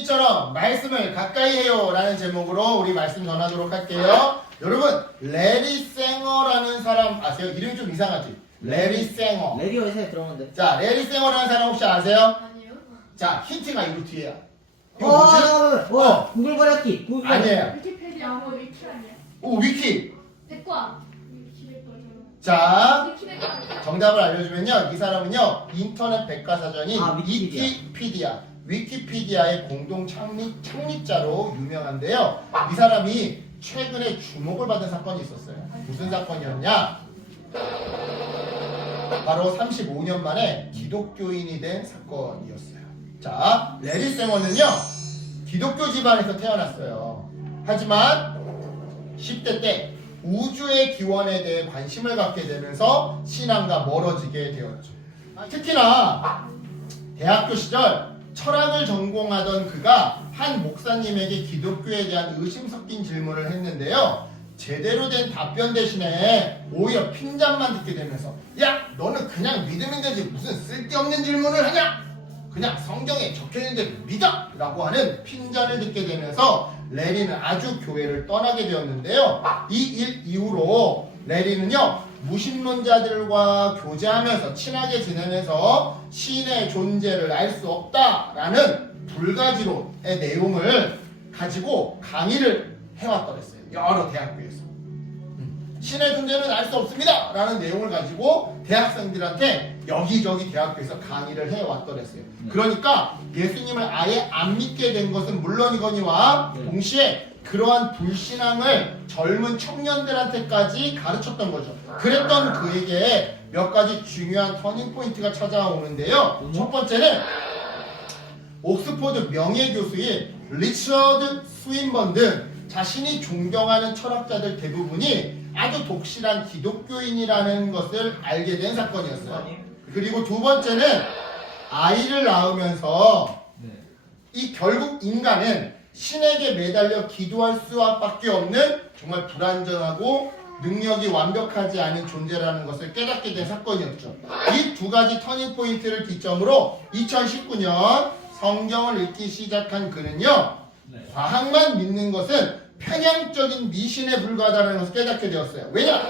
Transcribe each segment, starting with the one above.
예수님이처럼 말씀을 가까이 해요 라는 제목으로 우리 말씀 전하도록 할게요. 여러분 레리 쌩어라는 사람 아세요? 이름이 좀 이상하지? 레리 쌩어. 레디오 회사에 들어오는데. 자, 레리 쌩어라는 사람 혹시 아세요? 아니요. 자, 힌트가 이거 뒤에야. 이거 뭐지? 구글 번역기. 구글. 아니에요. 위키페디아 뭐 위키 아니야? 오, 위키. 백과. 위키 백과 저런. 자, 위키 백과. 정답을 알려주면요. 이 사람은요. 인터넷 백과사전인 아, 위키피디아. 위키피디아의 공동 창립자로 유명한데요. 이 사람이 최근에 주목을 받은 사건이 있었어요. 무슨 사건이었냐? 바로 35년 만에 기독교인이 된 사건이었어요. 자, 레리 쌩어는요. 기독교 집안에서 태어났어요. 하지만 10대 때 우주의 기원에 대해 관심을 갖게 되면서 신앙과 멀어지게 되었죠. 특히나 대학교 시절 철학을 전공하던 그가 한 목사님에게 기독교에 대한 의심 섞인 질문을 했는데요. 제대로 된 답변 대신에 오히려 핀잔만 듣게 되면서 야, 너는 그냥 믿으면 되지 무슨 쓸데없는 질문을 하냐? 그냥 성경에 적혀있는 대로 믿어! 라고 하는 핀잔을 듣게 되면서 레리는 아주 교회를 떠나게 되었는데요. 이 일 이후로 레리는요, 무신론자들과 교제하면서 친하게 지내면서 신의 존재를 알 수 없다라는 불가지론의 내용을 가지고 강의를 해왔더랬어요. 여러 대학교에서. 신의 존재는 알 수 없습니다! 라는 내용을 가지고 대학생들한테 여기저기 대학교에서 강의를 해왔더랬어요. 그러니까 예수님을 아예 안 믿게 된 것은 물론이거니와 동시에 그러한 불신앙을 젊은 청년들한테까지 가르쳤던 거죠. 그랬던 그에게 몇 가지 중요한 터닝포인트가 찾아오는데요. 첫 번째는 옥스퍼드 명예교수인 리처드 스윈번 등 자신이 존경하는 철학자들 대부분이 아주 독실한 기독교인이라는 것을 알게 된 사건이었어요. 그리고 두 번째는 아이를 낳으면서 이 결국 인간은 신에게 매달려 기도할 수밖에 없는 정말 불완전하고 능력이 완벽하지 않은 존재라는 것을 깨닫게 된 사건이었죠. 이 두 가지 터닝포인트를 기점으로 2019년 성경을 읽기 시작한 그는요. 과학만 믿는 것은 편향적인 미신에 불과하다는 것을 깨닫게 되었어요. 왜냐?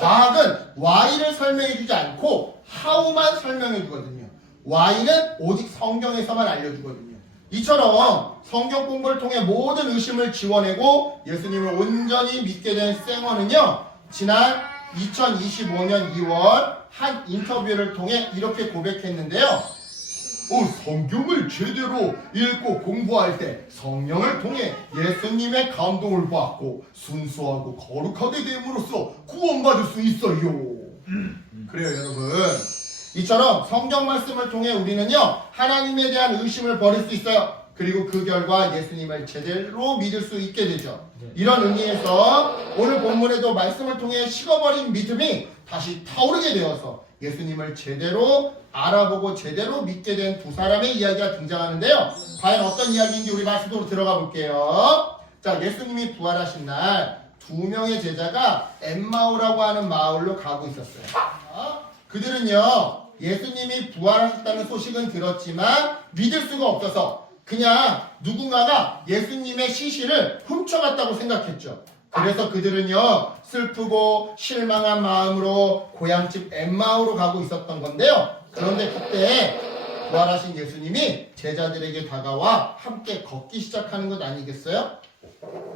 과학은 Y를 설명해주지 않고 How만 설명해주거든요. Y는 오직 성경에서만 알려주거든요. 이처럼 성경 공부를 통해 모든 의심을 지워내고 예수님을 온전히 믿게 된 쌩어는요. 지난 2025년 2월 한 인터뷰를 통해 이렇게 고백했는데요. 성경을 제대로 읽고 공부할 때 성령을 통해 예수님의 감동을 받고 순수하고 거룩하게 됨으로써 구원받을 수 있어요. 그래요, 여러분. 이처럼 성경 말씀을 통해 우리는요, 하나님에 대한 의심을 버릴 수 있어요. 그리고 그 결과 예수님을 제대로 믿을 수 있게 되죠. 이런 의미에서 오늘 본문에도 말씀을 통해 식어버린 믿음이 다시 타오르게 되어서 예수님을 제대로 알아보고 제대로 믿게 된 두 사람의 이야기가 등장하는데요. 과연 어떤 이야기인지 우리 말씀으로 들어가 볼게요. 자, 예수님이 부활하신 날 두 명의 제자가 엠마오라고 하는 마을로 가고 있었어요. 그들은요, 예수님이 부활하셨다는 소식은 들었지만 믿을 수가 없어서 그냥 누군가가 예수님의 시신을 훔쳐갔다고 생각했죠. 그래서 그들은요, 슬프고 실망한 마음으로 고향집 엠마오로 가고 있었던 건데요. 그런데 그때 부활하신 예수님이 제자들에게 다가와 함께 걷기 시작하는 것 아니겠어요?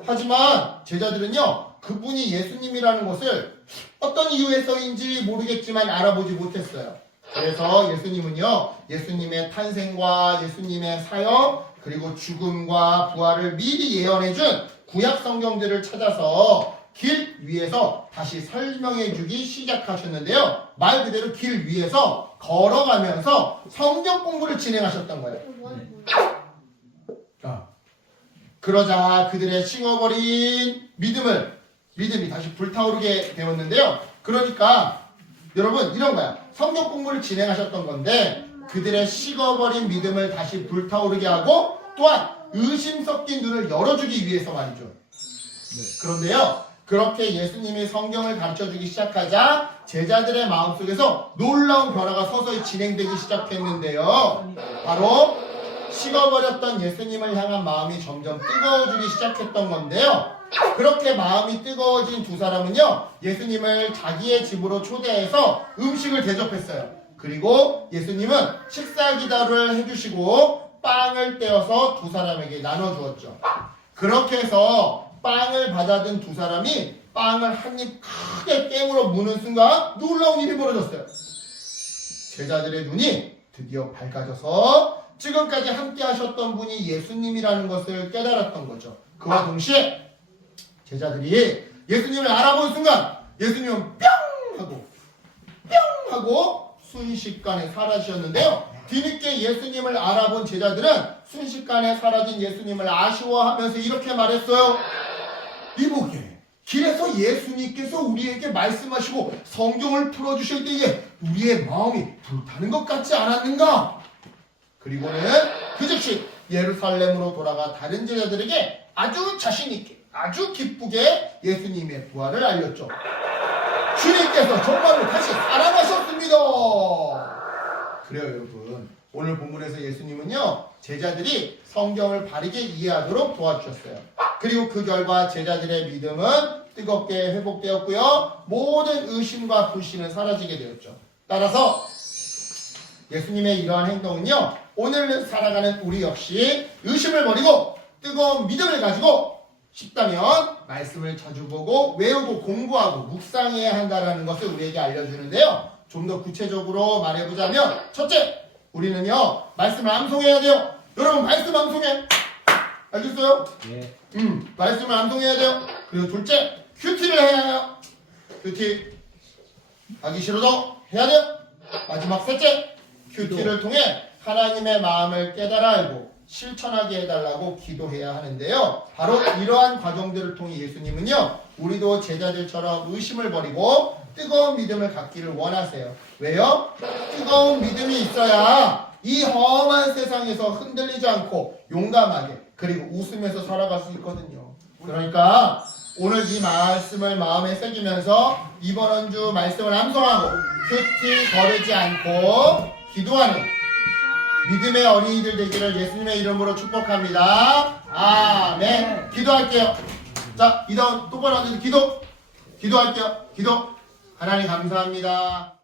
하지만 제자들은요, 그분이 예수님이라는 것을 어떤 이유에서인지 모르겠지만 알아보지 못했어요. 그래서 예수님은요, 예수님의 탄생과 예수님의 사역, 그리고 죽음과 부활을 미리 예언해준 구약 성경들을 찾아서 길 위에서 다시 설명해 주기 시작하셨는데요. 말 그대로 길 위에서 걸어가면서 성경 공부를 진행하셨던 거예요. 그러자 그들의 식어버린 믿음이 다시 불타오르게 되었는데요. 그러니까 여러분 이런 거야. 성경 공부를 진행하셨던 건데 그들의 식어버린 믿음을 다시 불타오르게 하고 또한 의심 섞인 눈을 열어주기 위해서 말이죠. 그런데요. 그렇게 예수님이 성경을 가르쳐주기 시작하자 제자들의 마음속에서 놀라운 변화가 서서히 진행되기 시작했는데요. 바로 식어버렸던 예수님을 향한 마음이 점점 뜨거워지기 시작했던 건데요. 그렇게 마음이 뜨거워진 두 사람은요, 예수님을 자기의 집으로 초대해서 음식을 대접했어요. 그리고 예수님은 식사 기도를 해주시고 빵을 떼어서 두 사람에게 나눠주었죠. 그렇게 해서 빵을 받아든 두 사람이 빵을 한 입 크게 깨물어 무는 순간 놀라운 일이 벌어졌어요. 제자들의 눈이 드디어 밝아져서 지금까지 함께 하셨던 분이 예수님이라는 것을 깨달았던 거죠. 그와 동시에 제자들이 예수님을 알아본 순간 예수님은 뿅 하고 순식간에 사라지셨는데요. 뒤늦게 예수님을 알아본 제자들은 순식간에 사라진 예수님을 아쉬워하면서 이렇게 말했어요. 이보게, 길에서 예수님께서 우리에게 말씀하시고 성경을 풀어주실 때에 우리의 마음이 불타는 것 같지 않았는가? 그리고는 그 즉시 예루살렘으로 돌아가 다른 제자들에게 아주 자신있게, 아주 기쁘게 예수님의 부활을 알렸죠. 주님께서 정말로 다시 살아나셨습니다. 그래요, 여러분. 오늘 본문에서 예수님은요, 제자들이 성경을 바르게 이해하도록 도와주셨어요. 그리고 그 결과 제자들의 믿음은 뜨겁게 회복되었고요, 모든 의심과 불신은 사라지게 되었죠. 따라서 예수님의 이러한 행동은요, 오늘 살아가는 우리 역시 의심을 버리고 뜨거운 믿음을 가지고 싶다면 말씀을 자주 보고 외우고 공부하고 묵상해야 한다는 것을 우리에게 알려주는데요. 좀 더 구체적으로 말해보자면, 첫째, 우리는요 말씀을 암송해야 돼요. 여러분, 말씀 암송해. 알겠어요? 예. 말씀을 암송해야 돼요. 그리고 둘째, 큐티를 해야 해요. 큐티 하기 싫어도 해야 돼요. 마지막 셋째, 큐티를 통해 하나님의 마음을 깨달아 알고 실천하게 해달라고 기도해야 하는데요. 바로 이러한 과정들을 통해 예수님은요, 우리도 제자들처럼 의심을 버리고 뜨거운 믿음을 갖기를 원하세요. 왜요? 뜨거운 믿음이 있어야 이 험한 세상에서 흔들리지 않고 용감하게, 그리고 웃으면서 살아갈 수 있거든요. 그러니까 오늘 이 말씀을 마음에 새기면서 이번 한 주 말씀을 암송하고 큐티 거르지 않고 기도하는 믿음의 어린이들 되기를 예수님의 이름으로 축복합니다. 아멘. 기도할게요. 자, 이다음 똑바로 앉아서 기도할게요. 기도. 하나님 감사합니다.